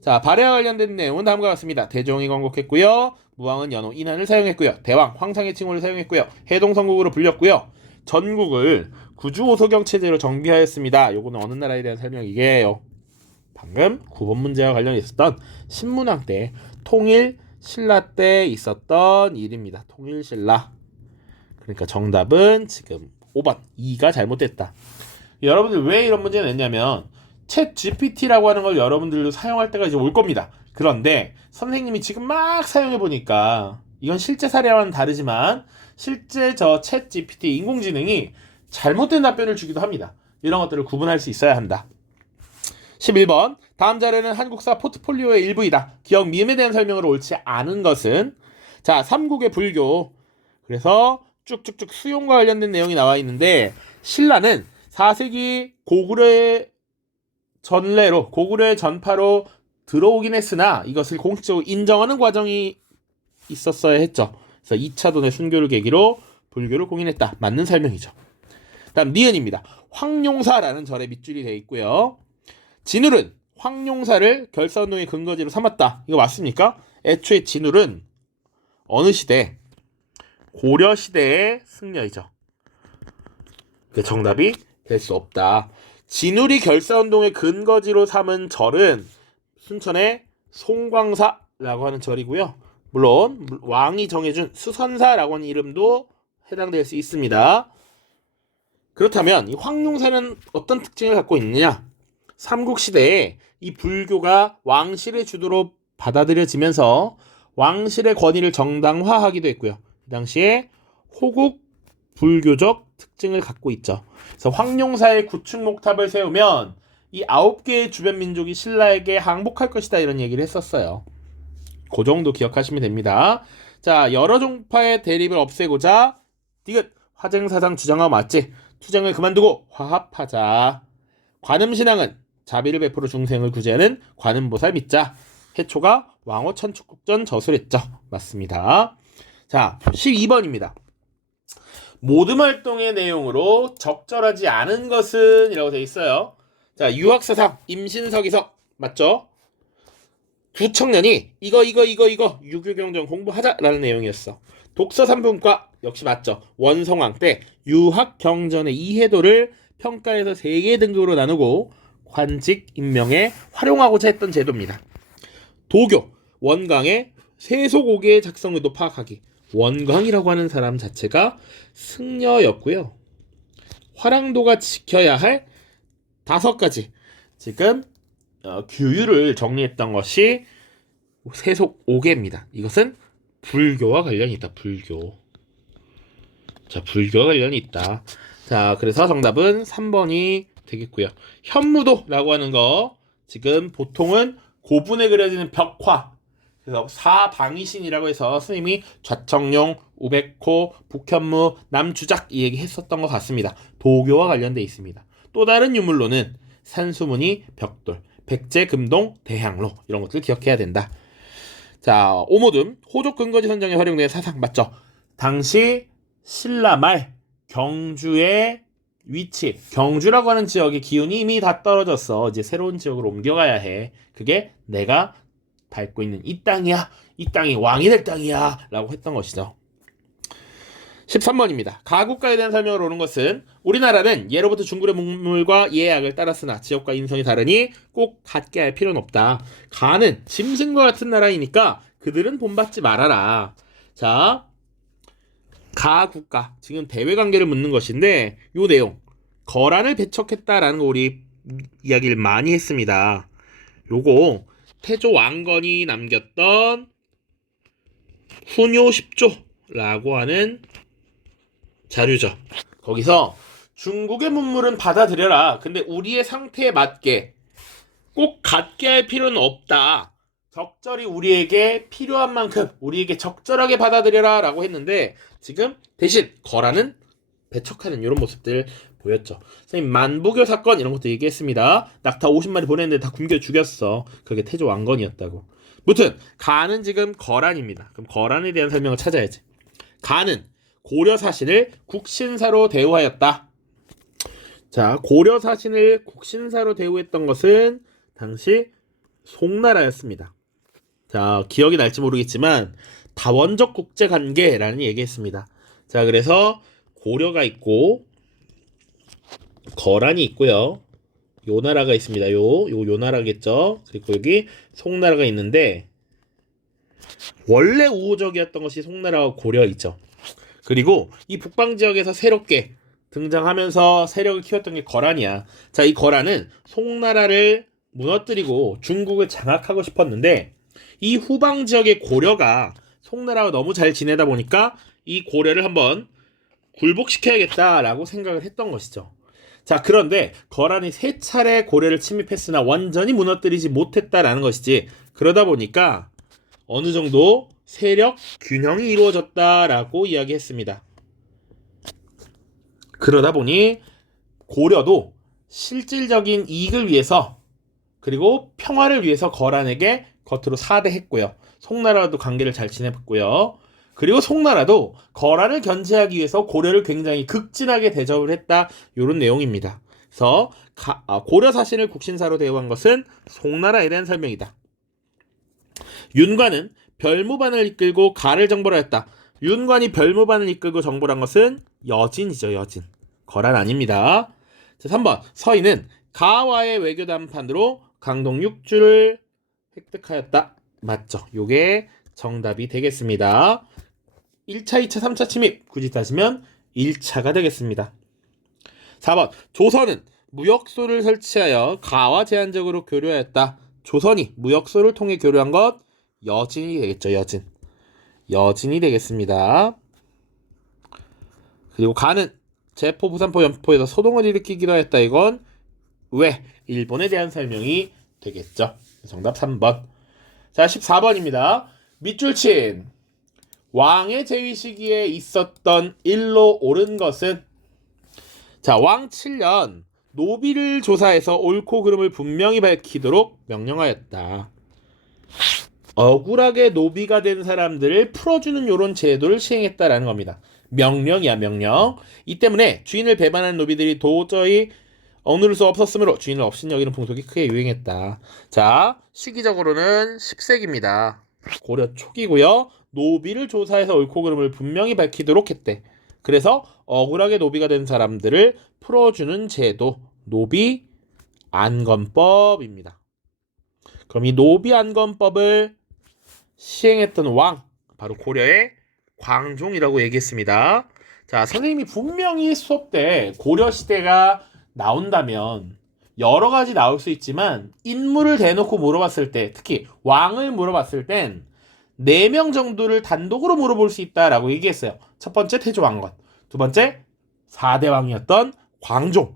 자, 발해와 관련된 내용은 다음과 같습니다. 대종이 건국했고요. 무왕은 연호 인한을 사용했고요. 대왕 황상의 칭호를 사용했고요. 해동성국으로 불렸고요. 전국을 구주오소경 체제로 정비하였습니다. 요거는 어느 나라에 대한 설명이게요. 방금 9번 문제와 관련이 있었던 신문왕 때 통일 신라 때 있었던 일입니다. 통일 신라. 그러니까 정답은 지금 5번 2가 잘못됐다. 여러분들 왜 이런 문제를 냈냐면 챗 GPT라고 하는 걸 여러분들도 사용할 때가 이제 올 겁니다. 그런데 선생님이 지금 막 사용해 보니까 이건 실제 사례와는 다르지만 실제 저 챗 GPT 인공지능이 잘못된 답변을 주기도 합니다. 이런 것들을 구분할 수 있어야 한다. 11번 다음 자료는 한국사 포트폴리오의 일부이다. 기억 미음에 대한 설명으로 옳지 않은 것은 자, 삼국의 불교. 그래서 쭉쭉쭉 수용과 관련된 내용이 나와 있는데 신라는 4세기 고구려의 전례로 고구려의 전파로 들어오긴 했으나 이것을 공식적으로 인정하는 과정이 있었어야 했죠. 그래서 2차 돈의 순교를 계기로 불교를 공인했다. 맞는 설명이죠. 다음 니은입니다. 황룡사라는 절에 밑줄이 되어 있고요. 진울은 황룡사를 결사운동의 근거지로 삼았다. 이거 맞습니까? 애초에 진울은 어느 시대? 고려시대의 승려이죠. 정답이 될 수 없다. 진울이 결사운동의 근거지로 삼은 절은 순천의 송광사라고 하는 절이고요. 물론 왕이 정해준 수선사라고 하는 이름도 해당될 수 있습니다. 그렇다면 이 황룡사는 어떤 특징을 갖고 있느냐? 삼국시대에 이 불교가 왕실의 주도로 받아들여지면서 왕실의 권위를 정당화하기도 했고요. 그 당시에 호국 불교적 특징을 갖고 있죠. 그래서 황룡사의 구축목탑을 세우면 이 9개의 주변 민족이 신라에게 항복할 것이다 이런 얘기를 했었어요. 그 정도 기억하시면 됩니다. 자, 여러 종파의 대립을 없애고자 디귿 화쟁사상 주장하고 맞지? 투쟁을 그만두고 화합하자. 관음신앙은 자비를 베풀어 중생을 구제하는 관음보살 믿자. 해초가 왕호 천축국전 저술했죠. 맞습니다. 자, 12번입니다. 모든 활동의 내용으로 적절하지 않은 것은 이라고 되어 있어요. 자, 유학사상 임신서기서 맞죠? 두 청년이 이거 유교경전 공부하자라는 내용이었어. 독서 3분과 역시 맞죠. 원성왕 때 유학경전의 이해도를 평가해서 3개 등급으로 나누고 관직 임명에 활용하고자 했던 제도입니다. 도교 원강의 세속오계의 작성의도 파악하기. 원광이라고 하는 사람 자체가 승려였고요. 화랑도가 지켜야 할 5가지 지금 규율을 정리했던 것이 세속오계입니다. 이것은 불교와 관련이 있다. 불교. 자, 불교와 관련이 있다. 자, 그래서 정답은 3번이 되겠고요. 현무도라고 하는 거 지금 보통은 고분에 그려지는 벽화. 그래서 사방위신이라고 해서 스님이 좌청룡, 우백호, 북현무, 남주작 이 얘기 했었던 것 같습니다. 도교와 관련돼 있습니다. 또 다른 유물로는 산수무늬, 벽돌, 백제, 금동, 대향로 이런 것들 기억해야 된다. 자, 오모듬 호족 근거지 선정에 활용된 사상 맞죠? 당시 신라 말 경주의 위치, 경주라고 하는 지역의 기운이 이미 다 떨어졌어. 이제 새로운 지역으로 옮겨가야 해. 그게 내가 밟고 있는 이 땅이야. 이 땅이 왕이 될 땅이야. 라고 했던 것이죠. 13번입니다. 가국가에 대한 설명을 오는 것은 우리나라는 예로부터 중국의 문물과 예약을 따랐으나 지역과 인성이 다르니 꼭 같게 할 필요는 없다. 가는 짐승과 같은 나라이니까 그들은 본받지 말아라. 자, 가국가 지금 대외관계를 묻는 것인데 요 내용 거란을 배척했다라는 거 우리 이야기를 많이 했습니다. 요거 태조 왕건이 남겼던 훈요 10조라고 하는 자료죠. 거기서 중국의 문물은 받아들여라. 근데 우리의 상태에 맞게 꼭 갖게 할 필요는 없다. 적절히 우리에게 필요한 만큼 우리에게 적절하게 받아들여라 라고 했는데 지금 대신 거란은 배척하는 이런 모습들 보였죠. 선생님 만부교 사건 이런 것도 얘기했습니다. 낙타 50마리 보냈는데 다 굶겨 죽였어. 그게 태조 왕건이었다고. 무튼 가는 지금 거란입니다. 그럼 거란에 대한 설명을 찾아야지. 가는 고려 사신을 국신사로 대우하였다. 자, 고려 사신을 국신사로 대우했던 것은 당시 송나라였습니다. 자, 기억이 날지 모르겠지만 다원적 국제관계라는 얘기했습니다. 자, 그래서 고려가 있고 거란이 있고요. 요 나라가 있습니다. 요 나라겠죠. 그리고 여기 송나라가 있는데 원래 우호적이었던 것이 송나라와 고려이죠. 그리고 이 북방 지역에서 새롭게 등장하면서 세력을 키웠던 게 거란이야. 자, 이 거란은 송나라를 무너뜨리고 중국을 장악하고 싶었는데 이 후방 지역의 고려가 송나라와 너무 잘 지내다 보니까 이 고려를 한번 굴복시켜야겠다라고 생각을 했던 것이죠. 자, 그런데 거란이 3차례 고려를 침입했으나 완전히 무너뜨리지 못했다라는 것이지. 그러다 보니까 어느 정도 세력 균형이 이루어졌다라고 이야기했습니다. 그러다 보니 고려도 실질적인 이익을 위해서 그리고 평화를 위해서 거란에게 겉으로 사대했고요. 송나라와도 관계를 잘 지냈고요. 그리고 송나라도 거란을 견제하기 위해서 고려를 굉장히 극진하게 대접을 했다. 이런 내용입니다. 그래서 고려 사신을 국신사로 대우한 것은 송나라에 대한 설명이다. 윤관은 별무반을 이끌고 가를 정벌하였다. 윤관이 별무반을 이끌고 정벌한 것은 여진이죠. 여진. 거란 아닙니다. 자, 3번 서인은 가와의 외교 담판으로 강동 6주를 획득하였다. 맞죠. 요게 정답이 되겠습니다. 1차, 2차, 3차 침입 굳이 따지면 1차가 되겠습니다. 4번 조선은 무역소를 설치하여 가와 제한적으로 교류하였다. 조선이 무역소를 통해 교류한 것 여진이 되겠죠. 여진이 되겠습니다. 그리고 가는 제포, 부산포, 연포에서 소동을 일으키기도 했다. 이건 왜? 일본에 대한 설명이 되겠죠. 정답 3번. 자, 14번입니다. 밑줄친 왕의 재위 시기에 있었던 일로 옳은 것은 자, 왕 7년 노비를 조사해서 옳고 그름을 분명히 밝히도록 명령하였다. 억울하게 노비가 된 사람들을 풀어주는 요런 제도를 시행했다라는 겁니다. 명령이야, 명령. 이 때문에 주인을 배반한 노비들이 도저히 억누를 수 없었으므로 주인을 없인 여기는 풍속이 크게 유행했다. 자, 시기적으로는 10세기입니다. 고려 초기고요. 노비를 조사해서 옳고 그름을 분명히 밝히도록 했대. 그래서 억울하게 노비가 된 사람들을 풀어주는 제도, 노비 안건법입니다. 그럼 이 노비 안건법을 시행했던 왕, 바로 고려의 광종이라고 얘기했습니다. 자, 선생님이 분명히 수업 때 고려 시대가 나온다면 여러 가지 나올 수 있지만 인물을 대놓고 물어봤을 때, 특히 왕을 물어봤을 땐 4명 정도를 단독으로 물어볼 수 있다라고 얘기했어요. 첫 번째 태조왕건, 두 번째 4대 왕이었던 광종,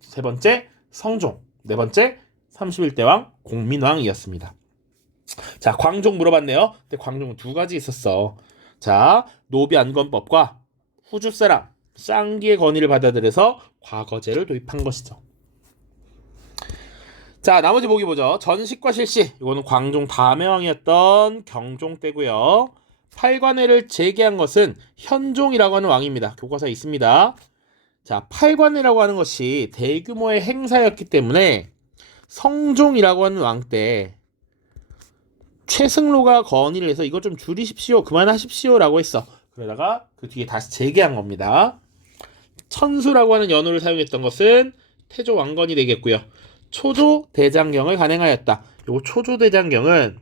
세 번째 성종, 네 번째 31대 왕 공민왕이었습니다. 자, 광종 물어봤네요. 근데 광종은 2가지 있었어. 자, 노비 안건법과 후주 사람 쌍기의 건의를 받아들여서 과거제를 도입한 것이죠. 자, 나머지 보기 보죠. 전식과 실시, 이거는 광종 다음의 왕이었던 경종 때고요. 팔관회를 재개한 것은 현종이라고 하는 왕입니다. 교과서에 있습니다. 자, 팔관회라고 하는 것이 대규모의 행사였기 때문에 성종이라고 하는 왕 때 최승로가 건의를 해서 이거 좀 줄이십시오, 그만하십시오 라고 했어. 그러다가 그 뒤에 다시 재개한 겁니다. 천수라고 하는 연호를 사용했던 것은 태조 왕건이 되겠고요. 초조 대장경을 간행하였다. 요 초조 대장경은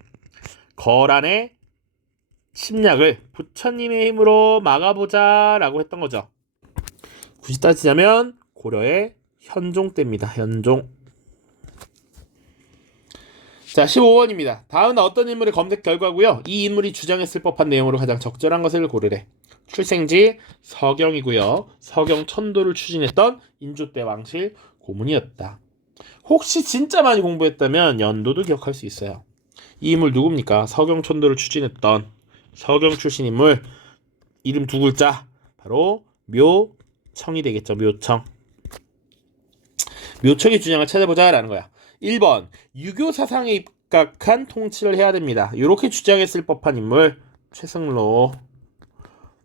거란의 침략을 부처님의 힘으로 막아보자 라고 했던 거죠. 굳이 따지자면 고려의 현종 때입니다. 현종. 자, 15번입니다. 다음은 어떤 인물의 검색 결과고요. 이 인물이 주장했을 법한 내용으로 가장 적절한 것을 고르래. 출생지 서경이고요. 서경 천도를 추진했던 인조 때 왕실 고문이었다. 혹시 진짜 많이 공부했다면 연도도 기억할 수 있어요. 이 인물 누굽니까? 서경 천도를 추진했던 서경 출신 인물, 이름 2글자, 바로 묘청이 되겠죠. 묘청. 묘청의 주장을 찾아보자 라는 거야. 1번, 유교 사상에 입각한 통치를 해야 됩니다. 이렇게 주장했을 법한 인물 최승로,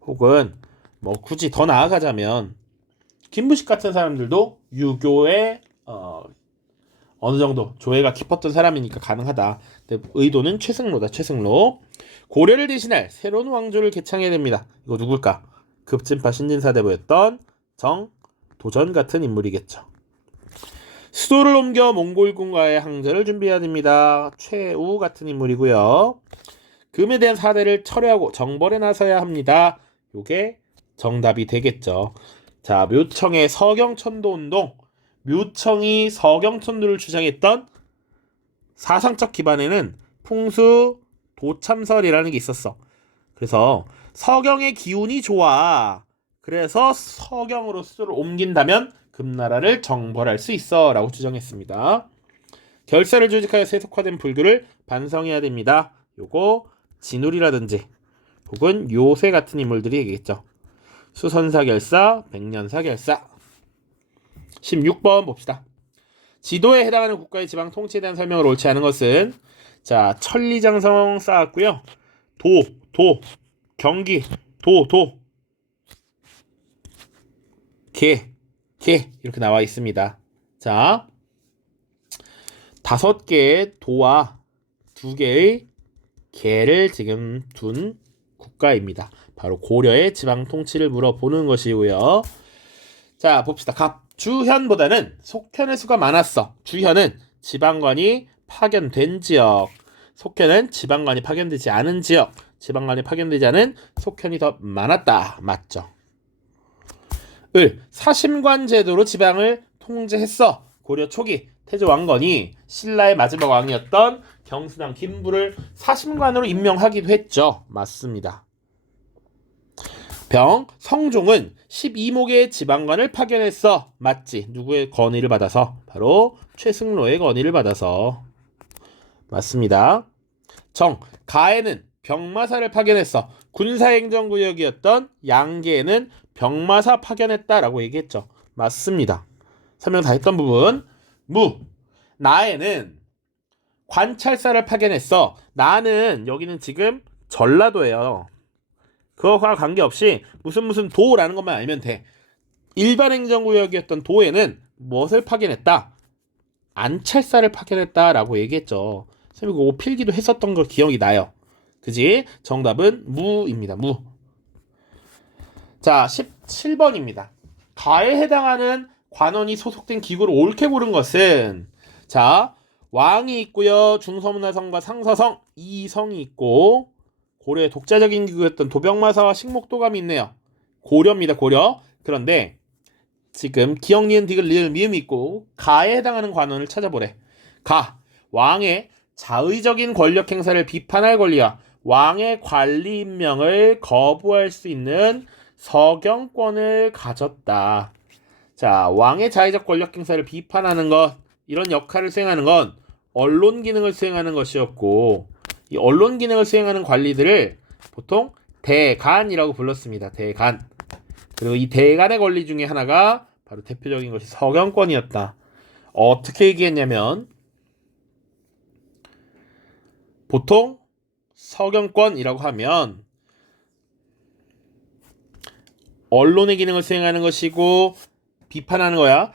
혹은 뭐 굳이 더 나아가자면 김부식 같은 사람들도 유교에 어느 정도 조예가 깊었던 사람이니까 가능하다. 근데 의도는 최승로다. 최승로. 고려를 대신할 새로운 왕조를 개창해야 됩니다. 이거 누굴까? 급진파 신진사대부였던 정도전 같은 인물이겠죠. 수도를 옮겨 몽골군과의 항전을 준비해야 됩니다. 최우 같은 인물이고요. 금에 대한 사대를 철회하고 정벌에 나서야 합니다. 요게 정답이 되겠죠. 자, 묘청의 서경천도운동, 묘청이 서경천도를 주장했던 사상적 기반에는 풍수 도참설이라는 게 있었어. 그래서 서경의 기운이 좋아, 그래서 서경으로 수도를 옮긴다면 금나라를 정벌할 수 있어 라고 주장했습니다. 결사를 조직하여 세속화된 불교를 반성해야 됩니다. 요거 진울이라든지 혹은 요새 같은 인물들이 얘기했죠. 수선사결사, 백년사결사. 16번 봅시다. 지도에 해당하는 국가의 지방 통치에 대한 설명을 옳지 않은 것은, 자, 천리장성 쌓았고요. 경기, 개 이렇게 나와 있습니다. 자, 5개의 도와 2개의 개를 지금 둔 국가입니다. 바로 고려의 지방 통치를 물어보는 것이고요. 자, 봅시다. 주현보다는 속현의 수가 많았어. 주현은 지방관이 파견된 지역, 속현은 지방관이 파견되지 않은 지역. 지방관이 파견되지 않은 속현이 더 많았다. 맞죠? 사심관 제도로 지방을 통제했어. 고려 초기 태조 왕건이 신라의 마지막 왕이었던 경순왕 김부를 사심관으로 임명하기도 했죠. 맞습니다. 성종은 12목의 지방관을 파견했어. 맞지? 누구의 건의를 받아서? 바로 최승로의 건의를 받아서. 맞습니다. 가에는 병마사를 파견했어. 군사행정구역이었던 양계에는 병마사 파견했다라고 얘기했죠. 맞습니다. 설명 다 했던 부분. 나에는 관찰사를 파견했어. 나는 여기는 지금 전라도예요. 그거와 관계없이 무슨 도라는 것만 알면 돼. 일반 행정구역이었던 도에는 무엇을 파견했다? 안찰사를 파견했다라고 얘기했죠. 선생님 그거 필기도 했었던 걸 기억이 나요. 그지? 정답은 무입니다. 무. 자, 17번입니다. 가에 해당하는 관원이 소속된 기구를 옳게 고른 것은 자, 왕이 있고요. 중서문화성과 상서성 이 성이 있고 고려의 독자적인 기구였던 도병마사와 식목도감이 있네요. 고려입니다. 고려. 그런데 지금 기역, 니은, 디귿, 리을, 미음이 있고 가에 해당하는 관원을 찾아보래. 가. 왕의 자의적인 권력 행사를 비판할 권리와 왕의 관리 임명을 거부할 수 있는 서경권을 가졌다. 자, 왕의 자의적 권력 행사를 비판하는 것, 이런 역할을 수행하는 건 언론 기능을 수행하는 것이었고, 이 언론 기능을 수행하는 관리들을 보통 대간이라고 불렀습니다. 대간. 그리고 이 대간의 권리 중에 하나가 바로 대표적인 것이 서경권이었다. 어떻게 얘기했냐면 보통 서경권이라고 하면 언론의 기능을 수행하는 것이고 비판하는 거야.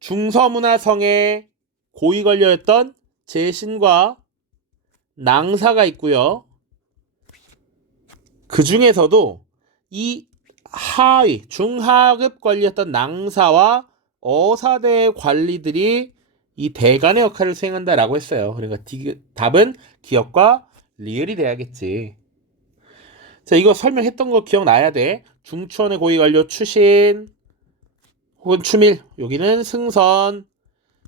중서문화성에 고위 관료였던 제신과 낭사가 있고요. 그 중에서도 이 하위, 중하급 관리였던 낭사와 어사대 관리들이 이 대간의 역할을 수행한다라고 했어요. 그러니까 답은 기역과 리을이 돼야겠지. 자, 이거 설명했던 거 기억나야 돼. 중추원의 고위 관료 추신 혹은 추밀, 여기는 승선.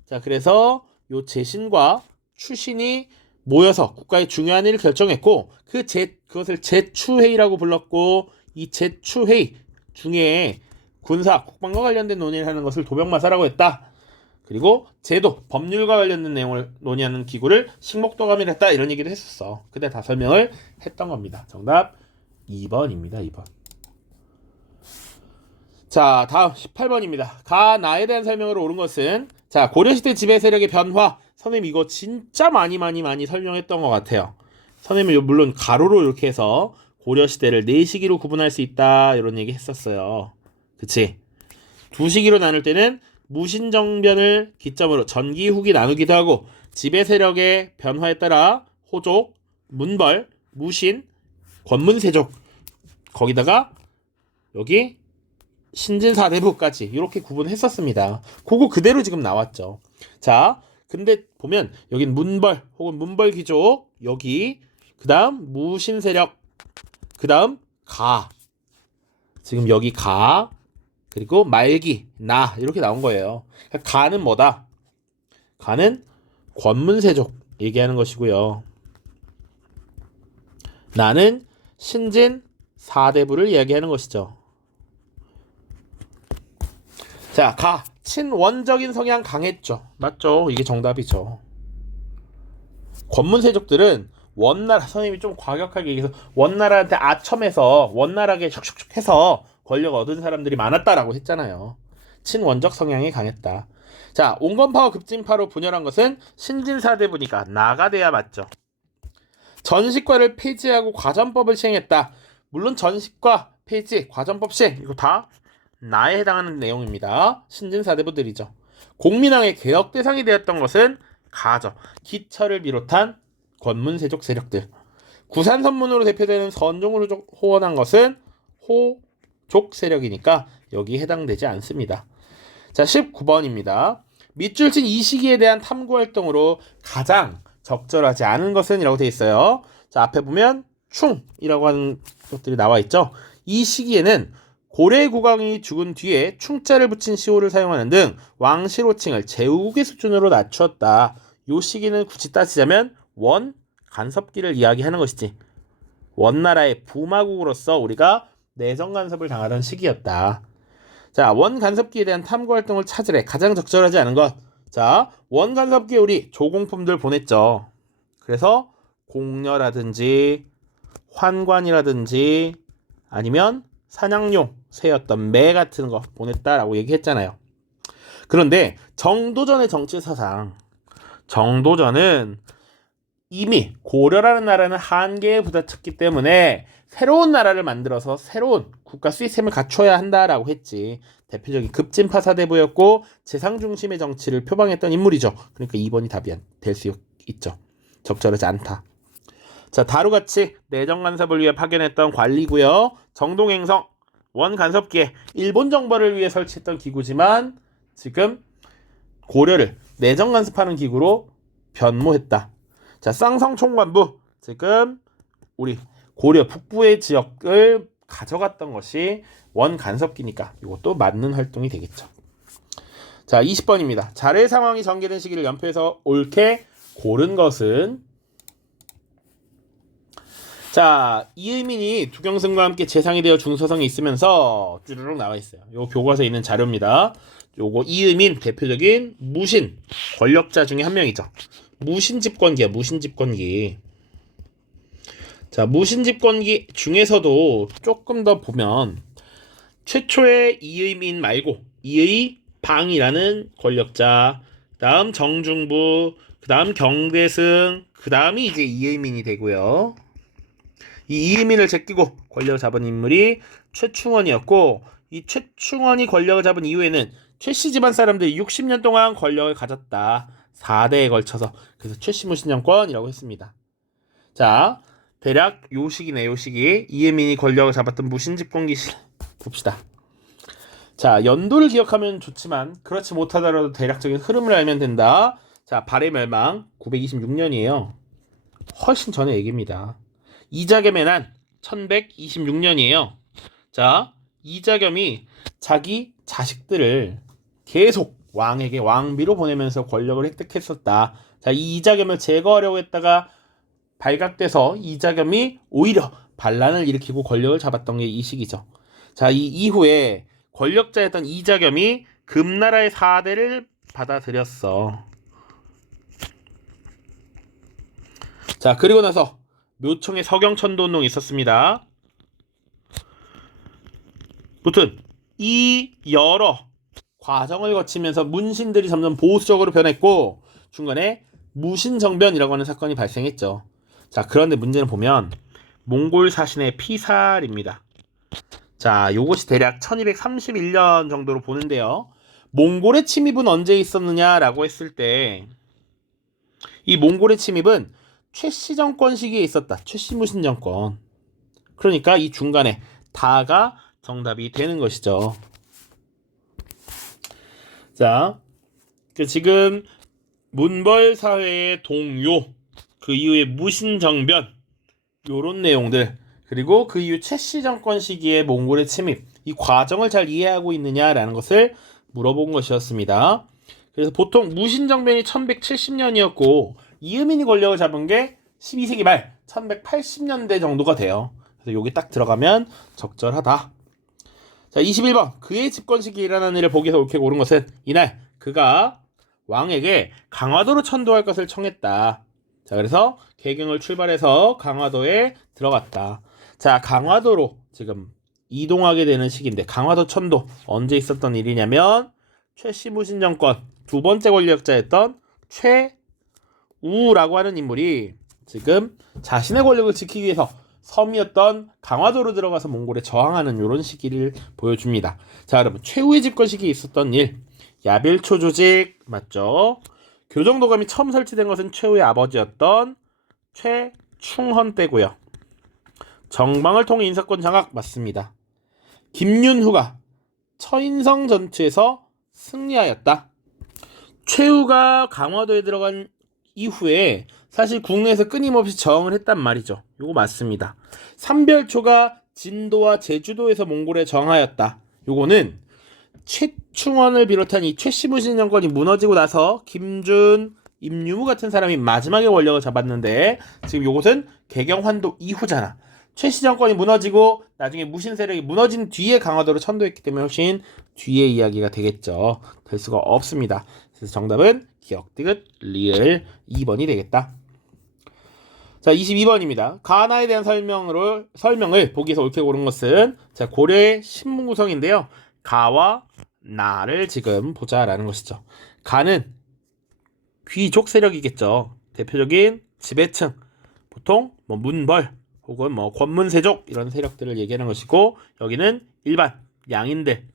자, 그래서 요 제신과 추신이 모여서 국가의 중요한 일을 결정했고 그것을 제추회의라고 불렀고 이 제추회의 중에 군사, 국방과 관련된 논의를 하는 것을 도병마사라고 했다. 그리고 제도, 법률과 관련된 내용을 논의하는 기구를 식목도감이라 했다. 이런 얘기도 했었어. 그때 다 설명을 했던 겁니다. 정답 2번입니다. 2번. 자, 다음 18번입니다. 가나에 대한 설명으로 옳은 것은 자, 고려시대 지배 세력의 변화. 선생님 이거 진짜 많이 설명했던 것 같아요. 선생님은 물론 가로로 이렇게 해서 고려시대를 4시기로 구분할 수 있다 이런 얘기 했었어요. 그치? 2시기로 나눌 때는 무신정변을 기점으로 전기, 후기 나누기도 하고 지배 세력의 변화에 따라 호족, 문벌, 무신, 권문세족 거기다가 여기 신진사대부까지 이렇게 구분했었습니다. 그거 그대로 지금 나왔죠. 자, 근데 보면 여긴 문벌 혹은 문벌귀족 여기 그 다음 무신세력 그 다음 가 지금 여기 가 그리고 말기 나 이렇게 나온 거예요. 가는 뭐다? 가는 권문세족 얘기하는 것이고요. 나는 신진사대부를 이야기하는 것이죠. 자, 가 친원적인 성향 강했죠. 맞죠? 이게 정답이죠. 권문세족들은 원나라, 선생님이 좀 과격하게 얘기해서 원나라한테 아첨해서 원나라하게 슉슉슉 해서 권력 얻은 사람들이 많았다라고 했잖아요. 친원적 성향이 강했다. 자, 온건파와 급진파로 분열한 것은 신진사대부니까 나가 돼야 맞죠. 전식과를 폐지하고 과전법을 시행했다. 물론 전식과 폐지, 과전법 시행 이거 다 나에 해당하는 내용입니다. 신진사대부들이죠. 공민왕의 개혁 대상이 되었던 것은 가죠. 기철을 비롯한 권문세족 세력들. 구산선문으로 대표되는 선종을 호원한 것은 호족 세력이니까 여기 해당되지 않습니다. 자, 19번입니다. 밑줄 친 이 시기에 대한 탐구활동으로 가장 적절하지 않은 것은 이라고 되어 있어요. 자, 앞에 보면 충이라고 하는 것들이 나와 있죠. 이 시기에는 고래 국왕이 죽은 뒤에 충자를 붙인 시호를 사용하는 등 왕실호칭을 제후국의 수준으로 낮추었다. 이 시기는 굳이 따지자면 원 간섭기를 이야기하는 것이지. 원나라의 부마국으로서 우리가 내정 간섭을 당하던 시기였다. 자, 원 간섭기에 대한 탐구 활동을 찾으래. 가장 적절하지 않은 것. 자, 원 간섭기에 우리 조공품들 보냈죠. 그래서 공녀라든지 환관이라든지 아니면 사냥용 새였던 매 같은 거 보냈다라고 얘기했잖아요. 그런데 정도전의 정치사상, 정도전은 이미 고려라는 나라는 한계에 부딪혔기 때문에 새로운 나라를 만들어서 새로운 국가 시스템을 갖춰야 한다라고 했지. 대표적인 급진파 사대부였고 재상 중심의 정치를 표방했던 인물이죠. 그러니까 2번이 답이 될 수 있죠. 적절하지 않다. 자, 다루가치 내정 간섭을 위해 파견했던 관리고요. 정동행성 원 간섭기에 일본 정벌을 위해 설치했던 기구지만 지금 고려를 내정 간섭하는 기구로 변모했다. 자, 쌍성 총관부 지금 우리 고려 북부의 지역을 가져갔던 것이 원 간섭기니까 이것도 맞는 활동이 되겠죠. 자, 20번입니다. 자례 상황이 전개된 시기를 연표해서 옳게 고른 것은 자, 이의민이 두경승과 함께 재상이 되어 중서성에 있으면서 쭈르륵 나와 있어요. 요 교과서에 있는 자료입니다. 요거 이의민 대표적인 무신 권력자 중에 한 명이죠. 무신 집권기야, 무신 집권기. 자, 무신 집권기 중에서도 조금 더 보면 최초의 이의민 말고 이의방이라는 권력자, 다음 정중부, 그 다음 경대승, 그 다음이 이제 이의민이 되고요. 이 이의민을 제끼고 권력을 잡은 인물이 최충원이었고, 이 최충원이 권력을 잡은 이후에는 최씨 집안 사람들이 60년 동안 권력을 가졌다. 4대에 걸쳐서. 그래서 최씨 무신 정권이라고 했습니다. 자, 대략 요 시기네, 요 시기. 이의민이 권력을 잡았던 무신 집권기 봅시다. 자, 연도를 기억하면 좋지만 그렇지 못하더라도 대략적인 흐름을 알면 된다. 자, 발해 멸망 926년이에요. 훨씬 전의 얘기입니다. 이자겸의 난 1126년이에요. 자, 이자겸이 자기 자식들을 계속 왕에게 왕비로 보내면서 권력을 획득했었다. 자, 이 이자겸을 제거하려고 했다가 발각돼서 이자겸이 오히려 반란을 일으키고 권력을 잡았던 게 이 시기죠. 자, 이 이후에 권력자였던 이자겸이 금나라의 4대를 받아들였어. 자, 그리고 나서 묘청의 서경천도 운동이 있었습니다. 무튼 이 여러 과정을 거치면서 문신들이 점점 보수적으로 변했고 중간에 무신정변이라고 하는 사건이 발생했죠. 자, 그런데 문제는 보면 몽골 사신의 피살입니다. 자, 요것이 대략 1231년 정도로 보는데요. 몽골의 침입은 언제 있었느냐라고 했을 때 이 몽골의 침입은 최씨 정권 시기에 있었다. 최씨 무신 정권. 그러니까 이 중간에 다가 정답이 되는 것이죠. 자, 지금 문벌 사회의 동요, 그 이후에 무신정변 요런 내용들, 그리고 그 이후 최씨 정권 시기의 몽골의 침입, 이 과정을 잘 이해하고 있느냐라는 것을 물어본 것이었습니다. 그래서 보통 무신정변이 1170년이었고 이의민이 권력을 잡은 게 12세기 말 1180년대 정도가 돼요. 그래서 여기 딱 들어가면 적절하다. 자, 21번. 그의 집권 시기에 일어난 일을 보기에서 옳게 고른 것은 이날 그가 왕에게 강화도로 천도할 것을 청했다. 자, 그래서 개경을 출발해서 강화도에 들어갔다. 자, 강화도로 지금 이동하게 되는 시기인데 강화도 천도 언제 있었던 일이냐면 최씨 무신 정권 두 번째 권력자였던 최우라고 하는 인물이 지금 자신의 권력을 지키기 위해서 섬이었던 강화도로 들어가서 몽골에 저항하는 이런 시기를 보여줍니다. 자, 여러분 최후의 집권 시기에 있었던 일 야벨초 조직 맞죠? 교정도감이 처음 설치된 것은 최후의 아버지였던 최충헌 때고요. 정방을 통해 인사권 장악 맞습니다. 김윤후가 처인성 전투에서 승리하였다. 최후가 강화도에 들어간 이후에 사실 국내에서 끊임없이 저항을 했단 말이죠. 요거 맞습니다. 삼별초가 진도와 제주도에서 몽골에 저항하였다. 요거는 최충원을 비롯한 이 최씨무신 정권이 무너지고 나서 김준, 임유무 같은 사람이 마지막에 권력을 잡았는데 지금 요것은 개경환도 이후잖아. 최씨 정권이 무너지고 나중에 무신 세력이 무너진 뒤에 강화도를 천도했기 때문에 훨씬 뒤의 이야기가 되겠죠. 될 수가 없습니다. 그래서 정답은 기억, 디귿, 리을 2번이 되겠다. 자, 22번입니다. 가나에 대한 설명을 보기에서 옳게 고른 것은 자, 고려의 신문 구성인데요. 가와 나를 지금 보자라는 것이죠. 가는 귀족 세력이겠죠. 대표적인 지배층, 보통 뭐 문벌 혹은 뭐 권문세족 이런 세력들을 얘기하는 것이고, 여기는 일반 양인들,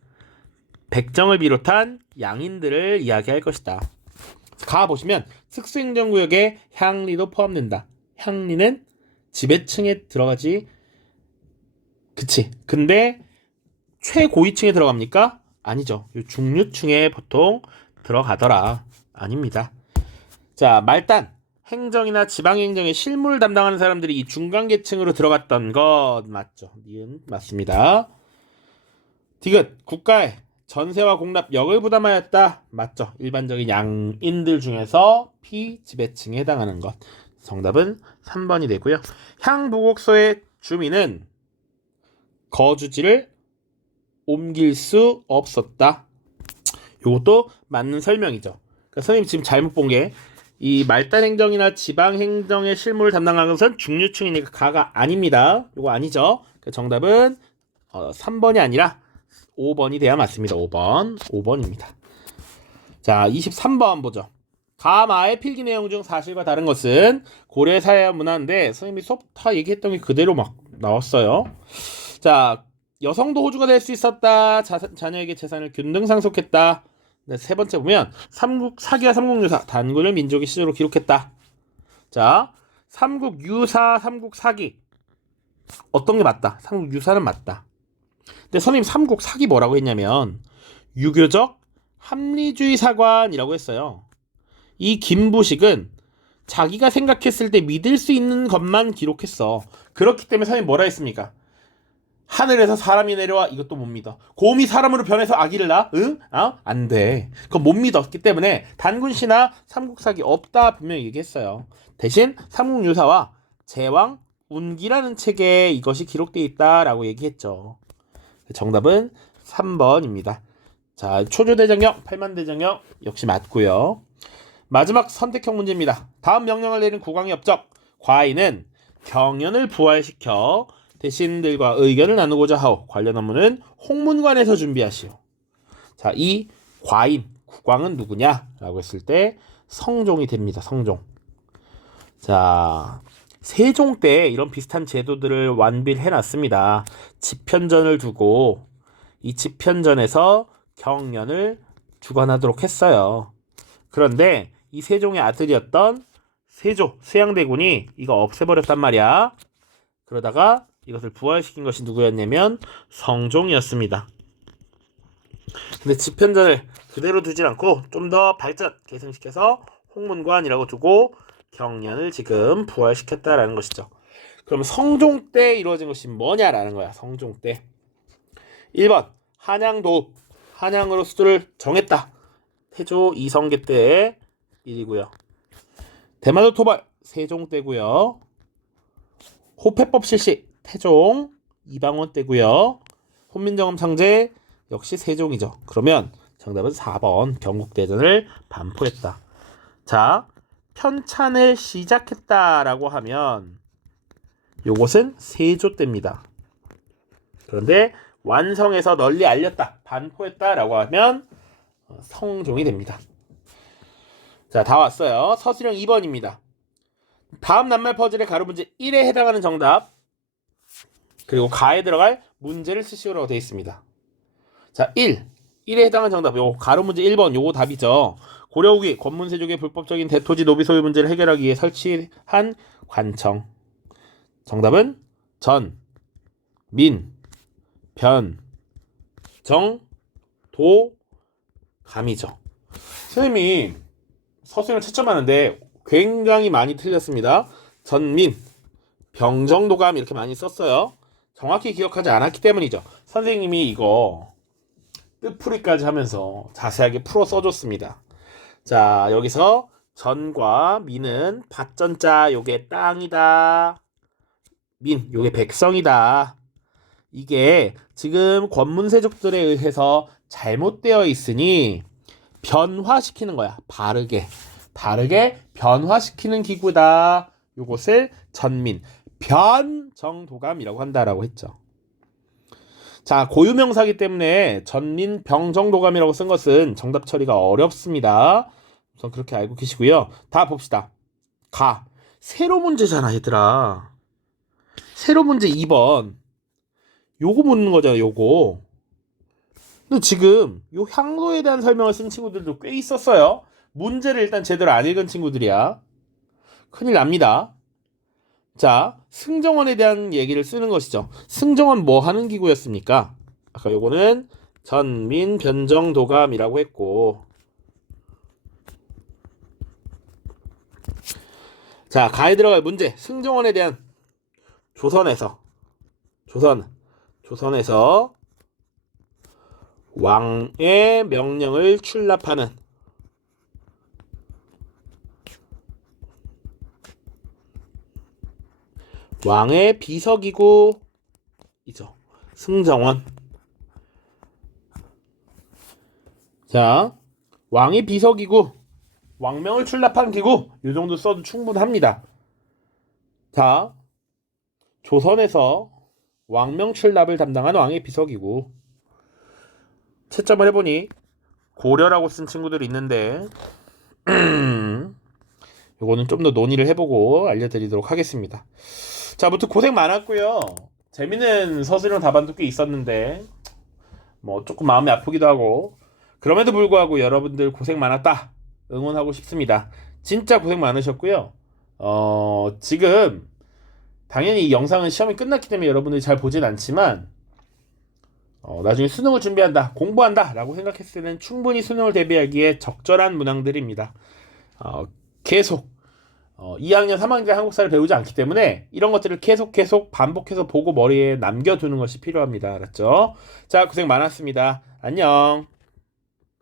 백정을 비롯한 양인들을 이야기할 것이다. 가 보시면 특수행정구역에 향리도 포함된다. 향리는 지배층에 들어가지. 그치. 근데 최고위층에 들어갑니까? 아니죠. 중류층에 보통 들어가더라. 아닙니다. 자, 말단, 행정이나 지방행정의 실무를 담당하는 사람들이 이 중간계층으로 들어갔던 것 맞죠? 니은 맞습니다. 디귿, 국가에 전세와 공납역을 부담하였다. 맞죠? 일반적인 양인들 중에서 피지배층에 해당하는 것. 정답은 3번이 되고요. 향부곡소의 주민은 거주지를 옮길 수 없었다. 이것도 맞는 설명이죠. 그러니까 선생님 지금 잘못 본 게, 이 말단 행정이나 지방 행정의 실무를 담당하는 것은 중류층이니까 가가 아닙니다. 이거 아니죠. 그러니까 정답은 3번이 아니라 5번이 돼야 맞습니다. 5번입니다. 자, 23번 보죠. 가마의 필기 내용 중 사실과 다른 것은 고려 사회 문화인데, 선생님이 수업 다 얘기했던 게 그대로 막 나왔어요. 자, 여성도 호주가 될 수 있었다. 자녀에게 재산을 균등상속했다. 네, 세 번째 보면 삼국 사기와 삼국유사, 단군을 민족의 시조로 기록했다. 자, 삼국유사, 삼국사기 어떤 게 맞다? 삼국유사는 맞다. 근데 선생님 삼국사기 뭐라고 했냐면 유교적 합리주의 사관이라고 했어요. 이 김부식은 자기가 생각했을 때 믿을 수 있는 것만 기록했어. 그렇기 때문에 선생님 뭐라 했습니까? 하늘에서 사람이 내려와, 이것도 못 믿어. 곰이 사람으로 변해서 아기를 낳아? 응? 안 돼. 그건 못 믿었기 때문에 단군시나 삼국사기 없다 분명히 얘기했어요. 대신 삼국유사와 제왕 운기라는 책에 이것이 기록되어 있다라고 얘기했죠. 정답은 3번입니다. 자, 초조대장경, 팔만대장경 역시 맞고요. 마지막 선택형 문제입니다. 다음 명령을 내린 국왕의 업적. 과인은 경연을 부활시켜 대신들과 의견을 나누고자 하오. 관련 업무는 홍문관에서 준비하시오. 자, 이 과인, 국왕은 누구냐? 라고 했을 때 성종이 됩니다. 성종. 자, 세종 때 이런 비슷한 제도들을 완비를 해놨습니다. 집현전을 두고 이 집현전에서 경연을 주관하도록 했어요. 그런데 이 세종의 아들이었던 세조, 수양대군이 이거 없애버렸단 말이야. 그러다가 이것을 부활시킨 것이 누구였냐면 성종이었습니다. 근데 집현전을 그대로 두질 않고 좀 더 발전, 계승시켜서 홍문관이라고 두고 경연을 지금 부활시켰다라는 것이죠. 그럼 성종 때 이루어진 것이 뭐냐라는 거야. 성종 때. 1번 한양도읍, 한양으로 수도를 정했다. 태조 이성계 때의 일이고요. 대마도 토벌, 세종 때고요. 호패법 실시, 태종 이방원 때고요. 혼민정음 상제 역시 세종이죠. 그러면 정답은 4번 경국대전을 반포했다. 자, 편찬을 시작했다라고 하면 요것은 세조 때입니다. 그런데 완성해서 널리 알렸다, 반포했다라고 하면 성종이 됩니다. 자, 다 왔어요. 서술형 2번입니다. 다음 낱말 퍼즐의 가로 문제 1에 해당하는 정답, 그리고 가에 들어갈 문제를 쓰시오라고 되어 있습니다. 자, 1. 1에 해당하는 정답. 요 가로 문제 1번 요거 답이죠. 고려 후기 권문세족의 불법적인 대토지 노비 소유 문제를 해결하기 위해 설치한 관청. 정답은 전, 민, 변, 정, 도, 감이죠. 선생님이 서술형을 채점하는데 굉장히 많이 틀렸습니다. 전민, 병정도감 이렇게 많이 썼어요. 정확히 기억하지 않았기 때문이죠. 선생님이 이거 뜻풀이까지 하면서 자세하게 풀어 써줬습니다. 자, 여기서 전과 민은 밭전자, 요게 땅이다. 민, 요게 백성이다. 이게 지금 권문세족들에 의해서 잘못되어 있으니 변화시키는 거야. 바르게 변화시키는 기구다. 요것을 전민, 변정도감이라고 한다라고 했죠. 자, 고유명사기 때문에 전민, 병정도감이라고 쓴 것은 정답 처리가 어렵습니다. 우선 그렇게 알고 계시고요. 다 봅시다. 가, 세로 문제잖아, 얘들아. 세로 문제 2번. 요거 묻는 거잖아, 요거. 근데 지금 요 향로에 대한 설명을 쓴 친구들도 꽤 있었어요. 문제를 일단 제대로 안 읽은 친구들이야. 큰일 납니다. 자, 승정원에 대한 얘기를 쓰는 것이죠. 승정원 뭐 하는 기구였습니까? 아까 요거는 전민변정도감이라고 했고, 자, 가에 들어갈 문제. 승정원에 대한 조선에서 왕의 명령을 출납하는 왕의 비서기구이죠. 승정원. 자, 왕의 비서기구, 왕명을 출납한 기구, 이 정도 써도 충분합니다. 자, 조선에서 왕명 출납을 담당한 왕의 비서기구. 채점을 해보니 고려라고 쓴 친구들이 있는데 요거는 좀 더 논의를 해보고 알려드리도록 하겠습니다. 자, 아무튼 고생 많았고요. 재밌는 서술형 답안도 꽤 있었는데 뭐 조금 마음이 아프기도 하고, 그럼에도 불구하고 여러분들 고생 많았다 응원하고 싶습니다. 진짜 고생 많으셨고요. 지금 당연히 이 영상은 시험이 끝났기 때문에 여러분들이 잘 보진 않지만 나중에 수능을 준비한다, 공부한다 라고 생각했을 때는 충분히 수능을 대비하기에 적절한 문항들입니다. 계속 2학년, 3학년 한국사를 배우지 않기 때문에 이런 것들을 계속 반복해서 보고 머리에 남겨두는 것이 필요합니다. 알았죠? 자, 고생 많았습니다. 안녕.